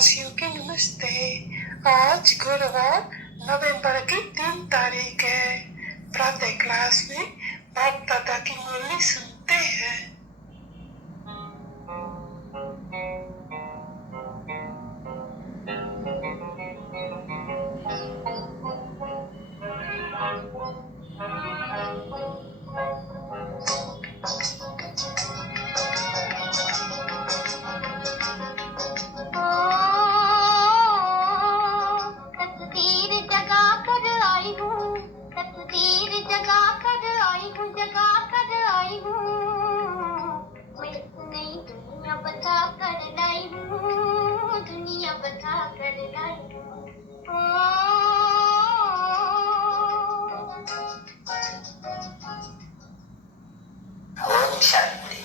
वासियों की नमस्ते। आज गुरुवार नवंबर की 3 तारीख है। प्रातः क्लास में बाप दादा की मुरली सुनते हैं। शांति।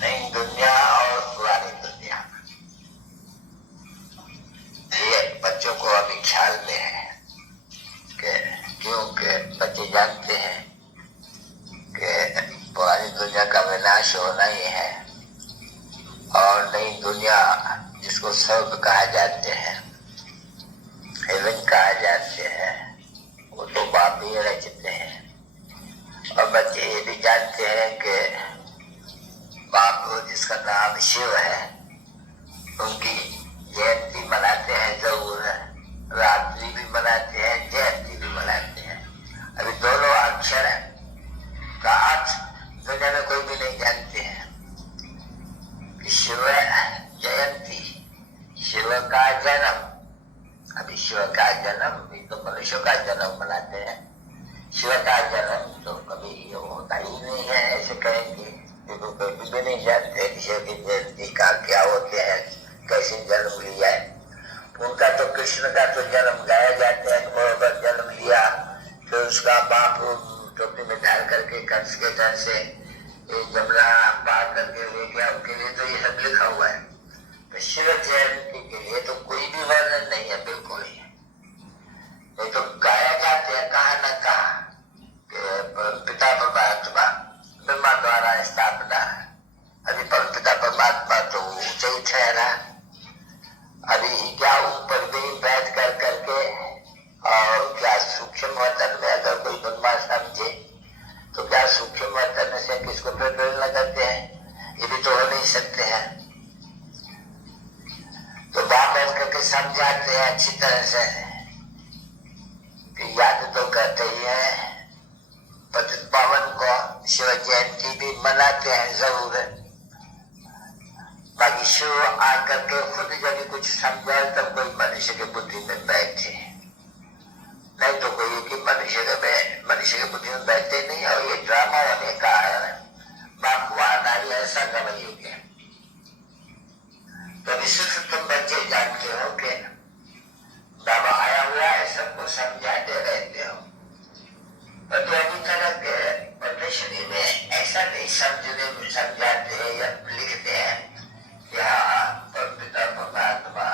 नई दुनिया और पुरानी दुनिया, ये बच्चों को अभी ख्याल में है कि क्योंकि बच्चे जानते हैं कि पुरानी दुनिया का विनाश होना ही है और नई दुनिया जिसको स्वर्ग कहा जाते हैं, हेवन कहा जाते हैं, वो तो बाप ही रचते हैं। और बच्चे ये भी जानते हैं कि बाप जिसका नाम शिव है, उनकी जयंती मनाते हैं, जरूर रात्रि भी मनाते हैं, जयंती भी मनाते हैं। अभी दोनों अक्षर का अर्थ दुनिया में कोई भी नहीं जानते हैं कि शिव जयंती, शिव का जन्म। अभी शिव का जन्म भी तो मनुष्य का जन्म मनाते हैं, शिव का जन्म तो कभी ये होता ही नहीं है, ऐसे कहेंगे। तो कभी भी नहीं जानते कि शिव की जयंती का क्या होते हैं, कैसे जन्म लिया है। उनका तो कृष्ण का तो जन्म गाया जाता है, बराबर जन्म लिया, फिर उसका बाप टोपी में डाल करके कंस के घर से जमुना पार करके ले गया, उनके लिए तो ये सब लिखा हुआ है। तो शिव जयंती के लिए तो कोई भी वर्णन नहीं है, बिल्कुल ही नहीं। तो गाया जाते हैं कहा न कहा कि पिता परमात्मा ब्रह्मा द्वारा स्थापना। अभी पिता परमात्मा तो ऊंचा ही ठहरा, अभी क्या ऊपर भी बैठ कर करके, और क्या सूक्ष्म वतन में अगर कोई ब्रह्मा समझे तो क्या सूक्ष्म वतन से किसको प्रेरणा करते हैं, ये भी तो हो नहीं सकते हैं। तो बाप बैठ करके समझाते हैं अच्छी तरह से, याद तो करते ही है। पतित पावन को शिव जयंती भी मनाते हैं जरूर, बाकी शिव आकर के खुद जब कुछ समझाए तब कोई मनुष्य की बुद्धि में बैठे, नहीं तो कोई कि मनुष्य की बुद्धि में बैठते नहीं। और ये ड्रामा होने का बाप को आना ही ऐसा गवाही हो गया। तो विशेष तुम बच्चे जानते हो कि बाबा आया हुआ है, सबको समझाते रहते हो, पर तो अभी तक प्रदर्शनी में ऐसा नहीं समझाते हैं या लिखते हैं कि हाँ पिता परमात्मा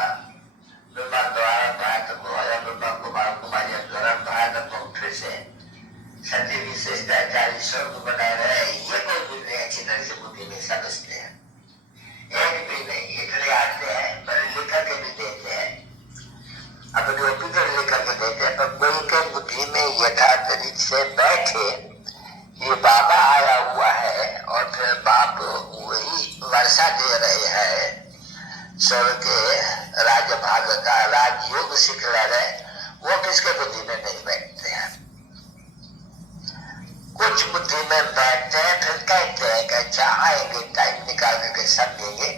ब्रह्मा द्वारा भारत को या ब्रह्मा कुमार कुमारिया द्वारा भारत को फिर से सत्य विशेषताचारी स्वर्ग बनाए रहे। ये कोई भी नहीं अच्छी तरह से बुद्धि में समझते हैं, एक भी नहीं। इतने आते हैं पर लिख करके भी देते हैं, अपने ओपिकर लेकर के देते हैं, पर कोई के बुद्धि में यथार्थ रीत से बैठे ये बाबा आया हुआ है और फिर बाप वही वर्षा दे रहे हैं, स्वर्ग के राजभाग का राजयोग सिखला रहे, वो किसके बुद्धि में नहीं बैठते हैं। कुछ बुद्धि में बैठते हैं, फिर कहते हैं कि अच्छा आएंगे, टाइम निकाल करके समझेंगे,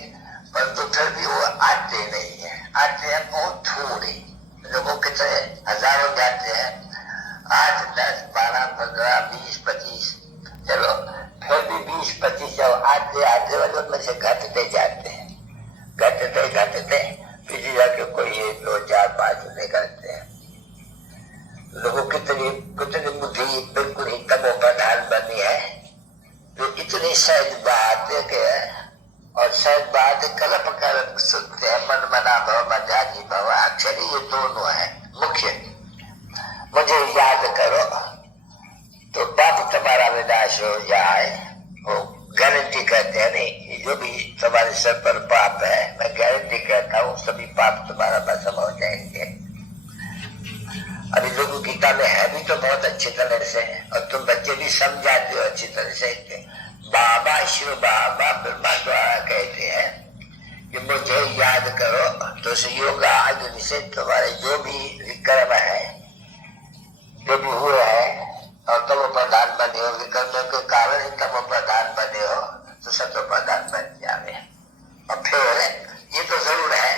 परंतु फिर भी वो आते नहीं है। आते हैं बहुत थोड़े लोगों, कितने हजारों जाते हैं, 8, 10, 12, 15, 20, 25, चलो फिर भी 20, 25 जब आते वालों में से घटते जाते हैं, घटते फिर जाके कोई 1, 2, 4, 5 निकलते हैं। लोगों कितनी बुद्धि बिल्कुल ही तमो प्रधान बनी है, जो इतनी सहज बात के और सहज बात कल्प सुनते हैं। मन मना भव मध्याजी भव अक्षर, ये दोनों है मुख्य। मुझे याद करो तो बाप तुम्हारा विनाश हो जाए, वो गारंटी करते हैं नहीं। जो भी तुम्हारे सर पर पाप है, मैं गारंटी कहता हूँ सभी पाप तुम्हारा भस्म हो जाएंगे। अभी लोग गीता में है भी तो बहुत अच्छी तरह से, और तुम बच्चे भी समझाते हो अच्छी तरह से। बाबा शिव बाबा ब्रह्मा द्वारा कहते हैं कि मुझे याद करो तो योग आदि से तुम्हारे जो भी विक्रम है, जो भी हुए हैं, और तुम प्रधान बने हो, विक्रमों के कारण ही तुम प्रधान बने हो, तो सत्व प्रधान बन जावे। और फिर ये तो जरूर है,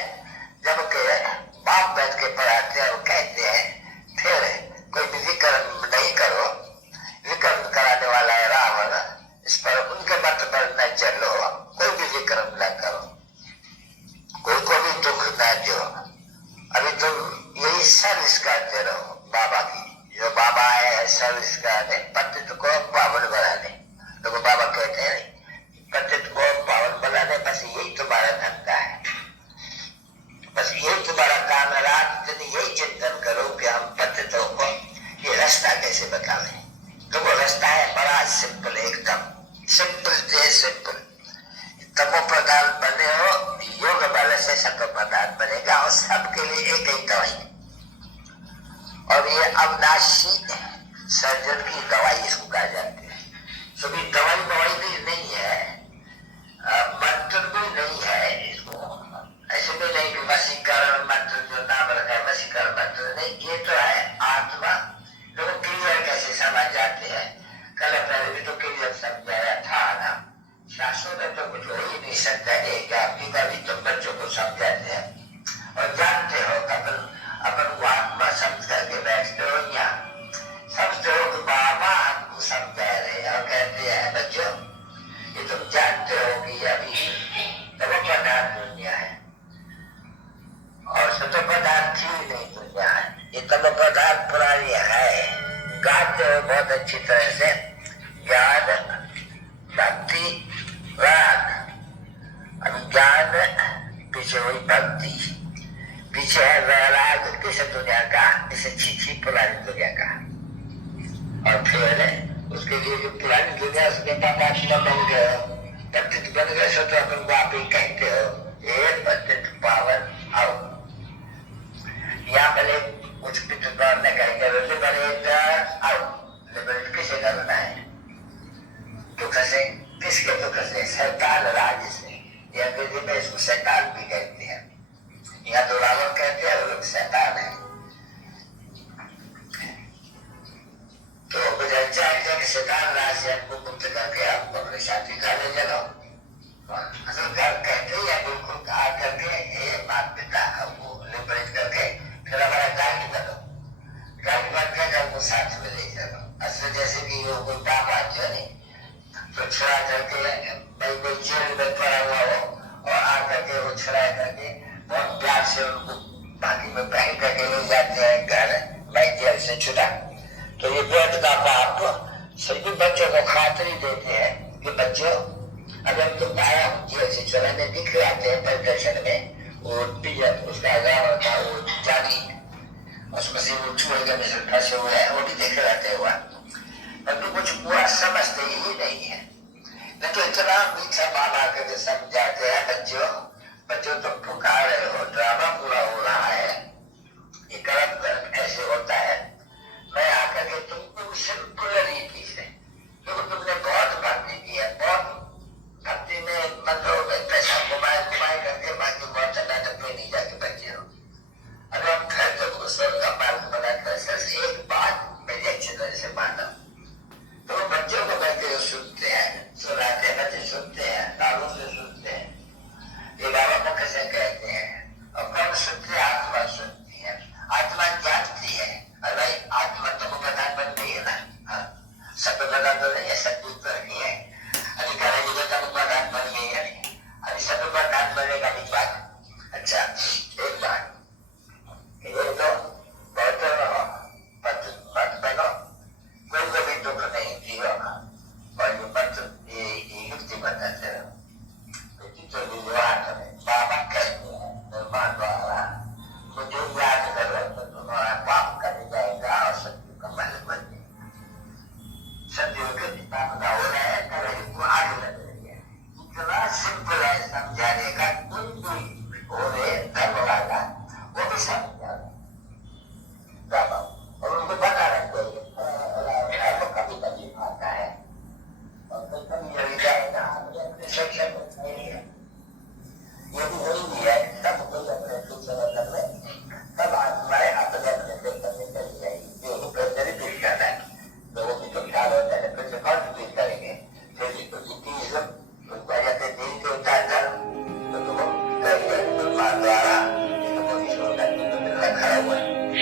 जब के बाप बैठ के पढ़ाते हैं और कहते हैं फिर कोई भी विक्रम नहीं करो, विक्रम कराने वाला है रावण, इस पर उनके मत पर न चलो, कोई भी विक्रम न करो, कोई को भी दुख न दो। अभी तुम यही सर्विस करते रहो बाबा की, जो बाबा है सर्विस कराने, पंडित को पावन बनाने। तो बाबा कहते हैं पंडित को पावन बनाने, बस यही तुम्हारा धंधा है, बस यही तुम्हारा काम है। रात दिन यही चिंतन करो कि हम पंडितों को ये रास्ता कैसे बतावें। तो वो रास्ता है बड़ा सिंपल, एकदम सिंपल से सिंपल। तमो प्रधान बने हो, योग बल से सत्व प्रधान बनेगा, और सबके लिए एक ही दवाई, और ये अविनाशी सर्जन की दवाई इसको कहा जाती है। सभी दवाई भी नहीं है, मंत्र भी नहीं है, इसको ऐसे भी नहीं कि वशीकरण मंत्र जो नाम रखा है वशीकरण मंत्र नहीं, ये तो है आत्मा। लोग क्लियर कैसे समझ जाते हैं, कल पहले भी तो क्लियर समझाया था ना, शास्त्रों में तो कुछ हो ही नहीं सकता है कि आपकी कभी तुम बच्चों को समझाते हैं और जानते हो अपन को आत्मा समझ करके बैठते हो, या समझते हो कि बाबा हमको समझा रहे हैं, और कहते हैं बच्चों ये तुम जानते हो कि अभी तब पदार्थ दुनिया है और सत्व पदार्थ ही नहीं दुनिया है। ये तब पदार्थ पुरानी है, गाते हो बहुत अच्छी तरह से, ज्ञान भक्ति राग। अभी ज्ञान पीछे हुई भक्ति, पीछे है वैराग किस दुनिया का, इसे छी पुरानी दुनिया का। और फिर उसके लिए जो पुरानी दुनिया उसके परमात्मा बन गए हो, पंडित बन गए, सो तो अपन को आप ही कहते हो ये पंडित पावन आओ। यहाँ पहले कुछ पितृ ने कहेंगे लिबरेटर आओ, लिबरेट किसे करना है, दुख से, किसके दुख से, शैतान राज से, या अंग्रेजी में इसको शैतान भी कहते हैं, यहाँ तो रावण कहते हैं, लोग शैतान है। तो बजाय चाहते हैं कि शैतान राज से आपको मुक्त करके आपको अपने साथी का ले जाओ, असल घर कहते हैं या बिल्कुल कहा करके ये माता पिता को लिबरेट करके फिर हमारा गाइड करो, गाइड बन के हमको साथ में ले जाओ। असल जैसे कि वो कोई बाप आते हो नहीं तो छुड़ा करके भाई कोई जेल में पड़ा हुआ हो और आ करके वो छुड़ा करके बहुत प्यार से उनको बाकी में पहन करके ले जाते हैं घर, भाई जेल से छुड़ा। तो ये वेद का बाप सभी बच्चों को खातरी देते हैं कि बच्चों अगर तुम आया जेल से छुड़ाने दिख आते हैं प्रदर्शन में, वो उसका रावण था वो जानी, उसमें से वो चूहे में से फंसे हुए हैं, वो भी देख रहते हुआ, परंतु कुछ पूरा समझते ही नहीं है। नहीं तो इतना मीठा बाबा करके समझाते हैं बच्चों तुम पुकार रहे हो, ड्रामा पूरा हो रहा है, ये कर्म ऐसे होता है। मैं आकर के तुमको सिंपल रीति से, क्योंकि तुमने बहुत भक्ति की है, बहुत भक्ति में मंदिरों में पैसा घुमाए करके बाकी बहुत नाटक में नहीं जाके बच्चे हो। अगर हम घर तक उस का मार्ग बनाकर सिर्फ एक बात मेरी अच्छी तरह से माना, तो बच्चों को बैठे सुनते हैं, सुनाते हैं, बच्चे सुनते हैं, कानों से सुनते हैं, ये बाबा को कैसे कहते हैं, और कौन सुनते हैं, आत्मा सुनती है, आत्मा जानती है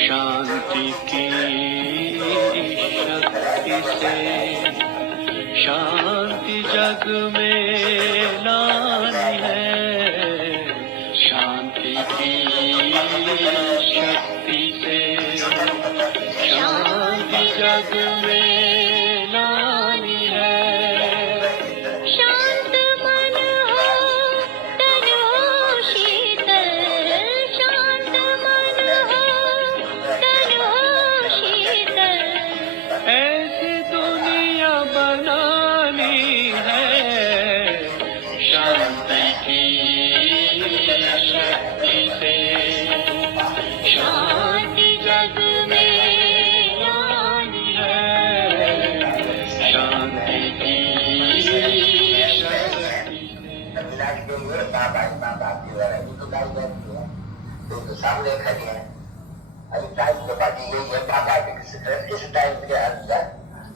शांति की शक्ति से शांति जग में लानी है। शांति की शक्ति से शांति जग में लानी है। शांत मन हो तन हो शीतल, शांत मन हो तन हो शीतल। ऐसी दुनिया बनानी है। शांति की शक्ति से शांति जग में लानी है। शांति की अभिलाष के लिए माँ बाप की लड़ाई तो गाई जाती है, तो सामने खड़ी है। अभी टाइम के बाद यही है, माँ बाप इस टाइम के अंदर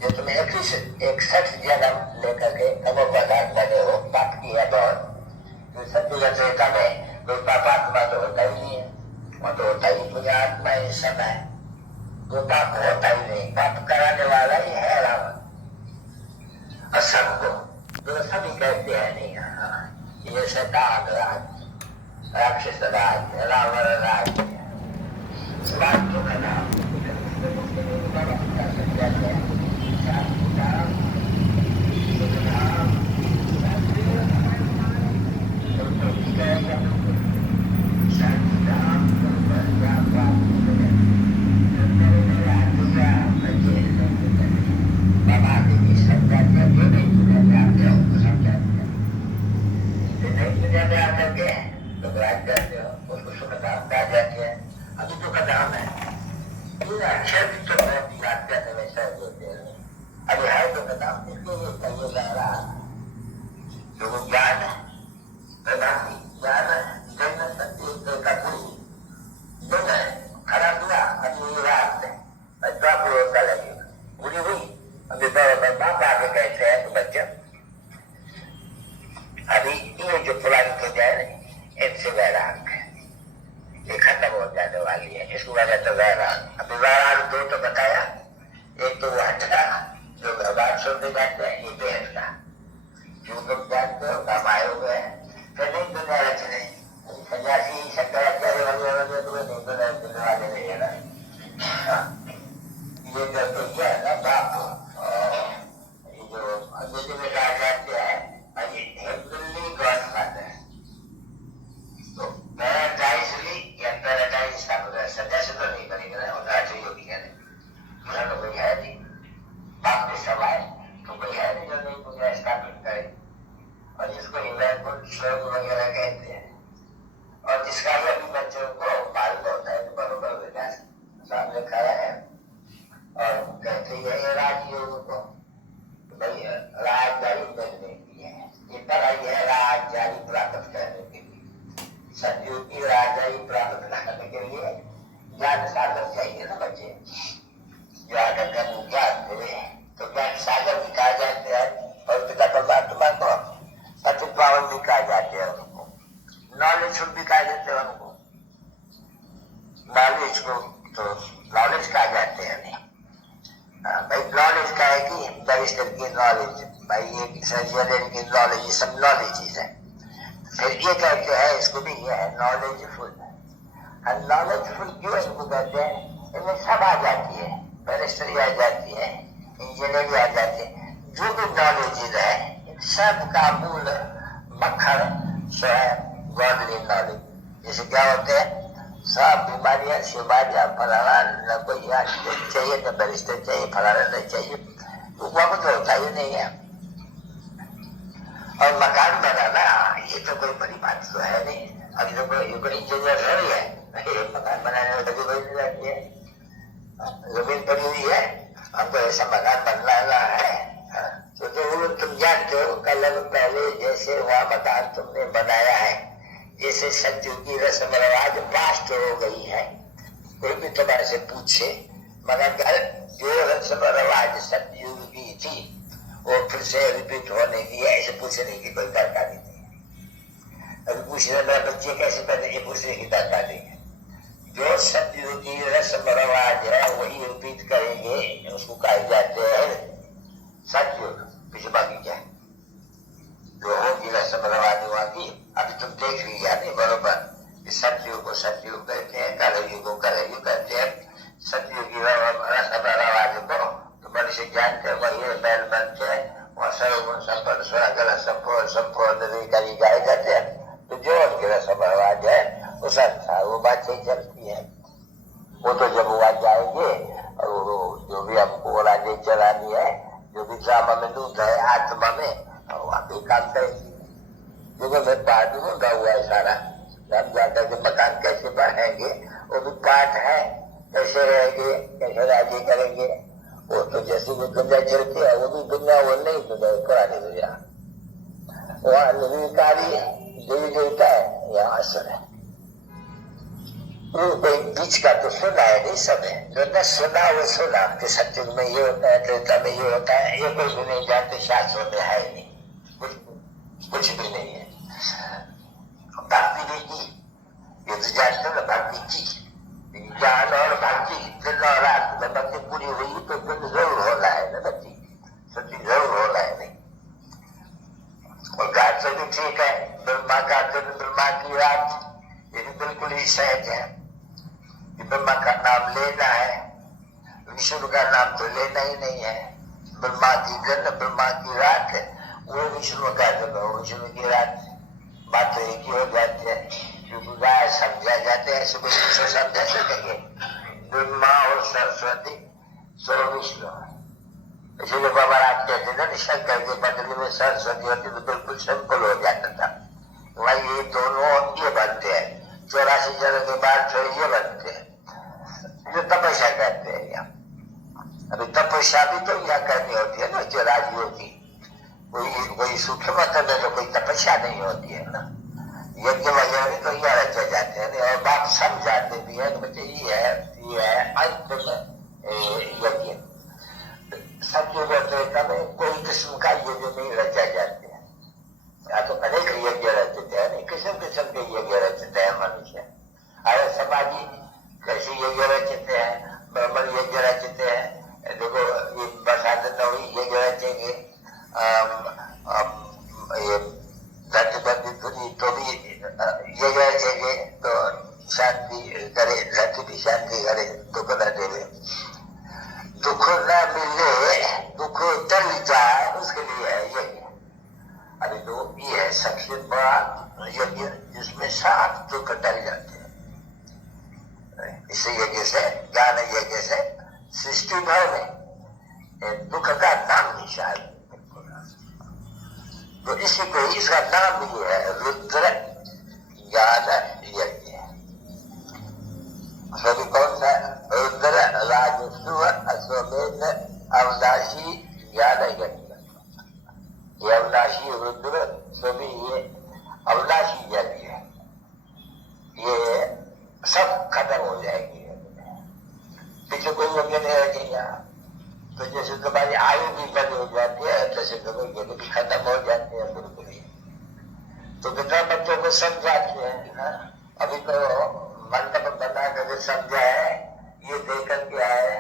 जो तुम्हें एक सख्त जन्म लेकर के तमोप्रधान बने हो, पाप किया बहुत, तो सत्य चेता में कोई पापात्मा तो होता ही नहीं है। वो तो होता ही पुण्यात्मा ही समय, वो पाप होता ही नहीं। पाप कराने वाला ही है रावण। और सबको जो सभी कहते हैं नहीं, ये शैतान राज, राक्षस राज, रावण राज, राज्यों का नाम अभी तो का नाम है अक्षर तो बहुत याद करने में सहज होते हैं। अभी है तो नाम इसके लिए कहिए जा रहा जो ज्ञान है, प्रधान ज्ञान है, जन्म सत्य का पूरी जो है खड़ा हुआ। अभी ये रात है, बच्चा होता लगेगा पूरी हुई। अभी बाप आगे कहते हैं तो बच्चा अभी ये जो पुरानी तो जाए इनसे वैराग ये खत्म हो जाने वाली है। इसको वजह तो वैराग। अभी वैराग दो तो बताया, एक तो वो हटका जो भगवान सुनने जाते हैं, ये बेहटका जो तुम जानते हो काम आए हुए हैं। फिर नहीं दुनिया रच रहे सन्यासी शंकराचार्य वगैरह तुम्हें नहीं दुनिया वाले नहीं है ना। ये जो तो क्या है ना बाप, ये जो अंग्रेजी में कहा जाते हैं हेवनली गॉडफादर, तो पैराडाइजली या पैराडाइज का मतलब सदस्य तो नहीं बनेगा, उनका जो योगी कहते हैं तो कोई है नहीं। बाप के सवाल तो कोई है नहीं जो नहीं दुनिया स्थापित करे, और जिसको हिमायत श्लोक वगैरह कहते हैं, और जिसका भी अभी बच्चों को मालूम होता है तो बरोबर विकास सामने खड़ा है। और कहते हैं राजयोग को भाई राजदारी मिलने की है, ये पढ़ाई है राजदारी प्राप्त करने के लिए। सतयुग की राजदारी प्राप्त करने के लिए ज्ञान सागर चाहिए ना बच्चे, जो आकर कर ज्ञान मिले तो ज्ञान सागर भी कहा जाते हैं, और पिता परमात्मा को पतित पावन भी कहा जाते हैं। उनको नॉलेज भी कहा जाते हैं, उनको नॉलेज को तो नॉलेज कहा जाते हैं। नहीं भाई नॉलेज का है कि बैरिस्टर की नॉलेज, भाई ये सर्जन की नॉलेज, ये सब नॉलेज है। फिर ये कहते हैं इसको भी ये है नॉलेजफुल। नॉलेजफुल क्यों इसको कहते हैं? इनमें सब आ जाती है, बैरिस्टरी आ जाती है, इंजीनियरिंग आ जाती है, जो भी नॉलेज है सब का मूल मक्खन स्वयं गॉडली नॉलेज। जैसे क्या होते हैं सब बीमारियां शिमारियां फलाना न कोई यहाँ चाहिए न बैरिस्टर चाहिए, फलाना नहीं चाहिए, वो तो होता ही नहीं है। और मकान बनाना ये तो कोई बड़ी बात तो है नहीं। अभी तो कोई इंजीनियर है ही है, मकान बनाने में कभी कोई नहीं जाती है। जमीन पड़ी हुई है, हमको ऐसा मकान बनाना है तो तुम जानते हो कल पहले जैसे वहाँ मकान तुमने बनाया है, जैसे सतयुग की रस्म रिवाज पास्ट हो गई है। कोई भी तुम्हारे से पूछे मगर जो रस्म रिवाज सतयुग की थी वो फिर से रिपीट होने की है, ऐसे पूछने की कोई दरकार नहीं है। अभी पूछने मेरे बच्चे कैसे पहले ये पूछने की दरकार नहीं है। जो सत्य की रस्म रवाज है वही रिपीट करेंगे, उसको कहे जाते हैं सतयुग। पीछे बाकी क्या है जो होगी रस्म रवाज वहां की, अभी तुम देख लिया नहीं बरोबर। सतयुग को सतयुग कहते हैं, कलयुग को कलयुग कहते हैं। सतयुग की रस्म रवाज को तो मनुष्य जानते हैं, वही बैल बनते हैं, वहाँ सर्वगुण संपन्न स्वगल संपूर्ण संपूर्ण करी गाए जाते हैं। तो जो उनकी रस्म रवाज है वो संसार वो बात सही चलती है। वो तो जब वहां जाएंगे और जो भी हमको राजे चलानी है, जो भी ड्रामा में दूध है आत्मा में, वहां पे काम करेंगे। क्योंकि मैं पाठ ढूंढा हुआ है सारा, हम जाकर के मकान कैसे बढ़ाएंगे वो भी पाठ है, कैसे रहेंगे, कैसे राजी करेंगे। वो तो जैसे भी दुनिया चलती है वो भी दुनिया वो नहीं दुनिया पुरानी दुनिया, वहाँ निर्विकारी देवी देवता है, यहाँ असर है। कोई बीच का तो सुना है नहीं, सब है जो न सुना वो सुना कि सत्युग में ये होता है, त्रेता में ये होता है, ये कोई भी नहीं जानते, शास्त्रों में है नहीं, कुछ भी नहीं है। भक्ति नहीं की, ये तो जानते ना भक्ति की, ज्ञान और भक्ति दिन और रात में भक्ति पूरी हुई तो दिन जरूर होना है ना, भक्ति सत्य जरूर होना है नहीं। और गाते भी ठीक है, ब्रह्मा गाते ब्रह्मा की रात, ये भी बिल्कुल ही सहज है। ब्रह्मा का नाम लेना है, विष्णु का नाम तो लेना ही नहीं है। ब्रह्मा की दिन ब्रह्मा की रात, वो विष्णु का दिन विष्णु की रात, बात तो एक ही हो जाती है। क्योंकि गाय समझा जाते हैं, सुबह से समझा सकेंगे ब्रह्मा और सरस्वती सो विष्णु। इसीलिए बाबा रात कहते थे शंकर के बदले में सरस्वती होती तो बिल्कुल सिंपल हो जाता था। वही ये दोनों ये बनते हैं, 84 जन्म के बाद फिर ये बनते हैं जो तपस्या करते हैं। यहाँ अभी तपस्या भी तो यहाँ करनी होती है ना, जो राजियों की कोई सूक्ष्म मतलब है, तो कोई तपस्या नहीं होती है ना। यज्ञ वगैरह तो यहाँ रचे जाते हैं और बाप समझाते भी है कि बच्चे ये है अंत में यज्ञ। सत्युग में कोई किस्म का यज्ञ नहीं रचा जाते हैं, या तो अनेक यज्ञ रचते हैं, नहीं किस्म किस्म के यज्ञ रचते हैं मनुष्य। अरे समाजी कैसे यज्ञ रचते हैं, ब्राह्मण यज्ञ रचते हैं। देखो ये बरसात नवी यज्ञ रचेंगे, ये तो भी यज्ञ रचेंगे तो शांति करे, धरती की शांति करे, दुख न देवे, दुख न मिले, दुख टल जाए, उसके लिए है यज्ञ। अरे तो ये है सबसे बड़ा यज्ञ जिसमें सात दुख टल जाते हैं। इस यज्ञ से, ज्ञान यज्ञ से सृष्टि भर में दुख का नाम निशान। तो इसी को, इसका नाम भी है रुद्र ज्ञान यज्ञ। सभी कौन सा? रुद्र राजस्व अश्वमेध अवनाशी ज्ञान यज्ञ। ये अवनाशी रुद्र सभी ये अवनाशी यज्ञ है, ये सब खत्म हो जाएगी। पीछे कोई यज्ञ नहीं रखेगा तो जैसे तुम्हारी आयु भी बंद हो जाती है, जैसे तुम्हें यज्ञ भी खत्म हो जाते हैं बिल्कुल ही। तो कितना बच्चों को समझाते हैं, अभी तो मंडप बना करके समझा है, ये देकर के आए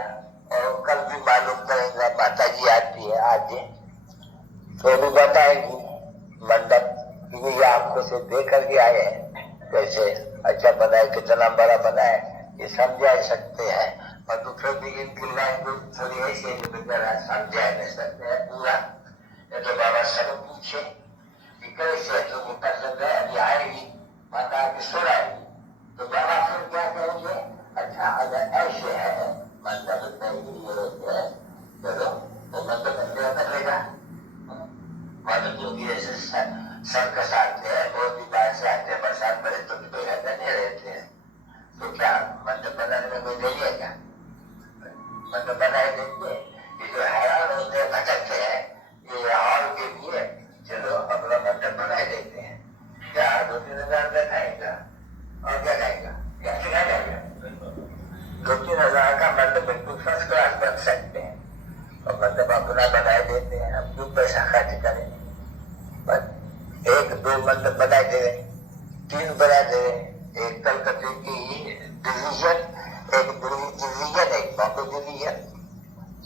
और कल भी मालूम करेंगे। माता जी आती है आज तो भी बताएगी मंडप, क्योंकि ये आपको से देख करके आए हैं कैसे अच्छा बना है, कितना बड़ा बना है, ये समझा सकते हैं। और दूसरे भी इनकी लैंग्वेज थोड़ी ऐसे समझा नहीं सकते हैं पूरा। तो बाबा सब पूछे कि कैसे तुम्हें पसंद है, अभी आएगी माता की सुनाएगी, तो बाबा फिर क्या कहेंगे, अच्छा अगर ऐसे है मंडप नहीं है चलो तो मंडप बदलेगा। मतलब जो भी ऐसे सर्कस आते हैं, बहुत ही बाहर से आते हैं, बरसात पड़े तो कोई रहते नहीं रहते हैं, तो क्या मंडप बनाने में कोई नहीं है क्या? मतलब बनाए देंगे। ये जो हैरान होते हैं भटकते हैं, ये हॉल के लिए चलो अपना मंडप बनाए देते हैं, क्या 2-3 हजार खाएगा और क्या खाएगा, क्या खिला जाएगा? 2-3 हजार का मंडप बिल्कुल फर्स्ट क्लास बन सकते हैं और मंडप अपना बनाए देते हैं। अब क्यों पैसा खर्च करें? बस 1-2 मंडप बनाए दे, 3 बना दे, एक कलकत्ते की डिवीजन, एक डिवीजन, एक बॉम्बे डिवीजन,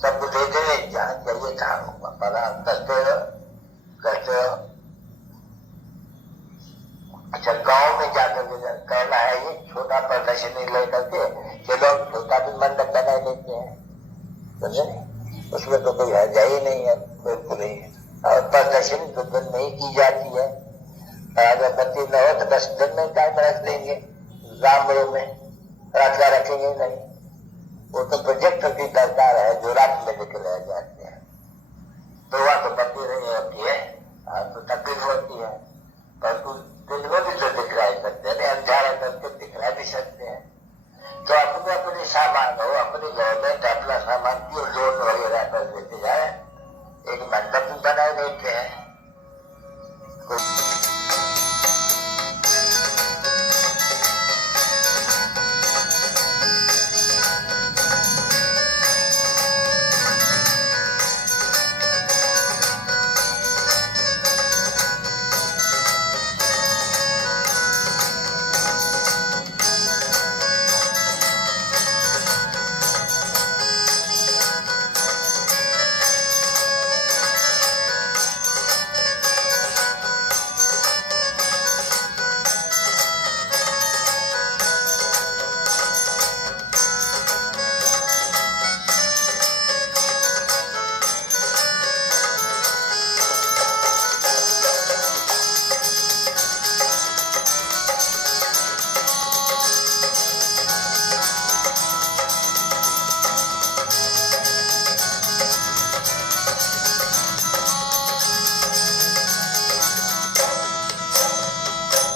सब दे दे, जहाँ चाहिए तहाँ पढ़ा करते हो। अच्छा, गांव में जाकर कहना है ये छोटा प्रदर्शनी लेकर के, चलो छोटा भी मंडप बना लेते हैं, समझे? उसमें तो कोई हर्जा ही नहीं है, बिल्कुल ही। और प्रदर्शनी तो दिन में ही की जाती है, अगर बत्ती न हो तो 10 दिन में टाइम रख लेंगे, रामपुर में रात का रखेंगे नहीं। वो तो प्रोजेक्ट की दरकार है जो रात में निकले जाते हैं, तो वहां तो बत्ती नहीं होती है, तो तकलीफ होती है। परंतु दिन में भी तो दिखलाई सकते हैं, अंधारा करके दिखला भी सकते हैं। तो अपने अपने सामान हो, अपनी गवर्नमेंट अपना सामान क्यों लोन वगैरह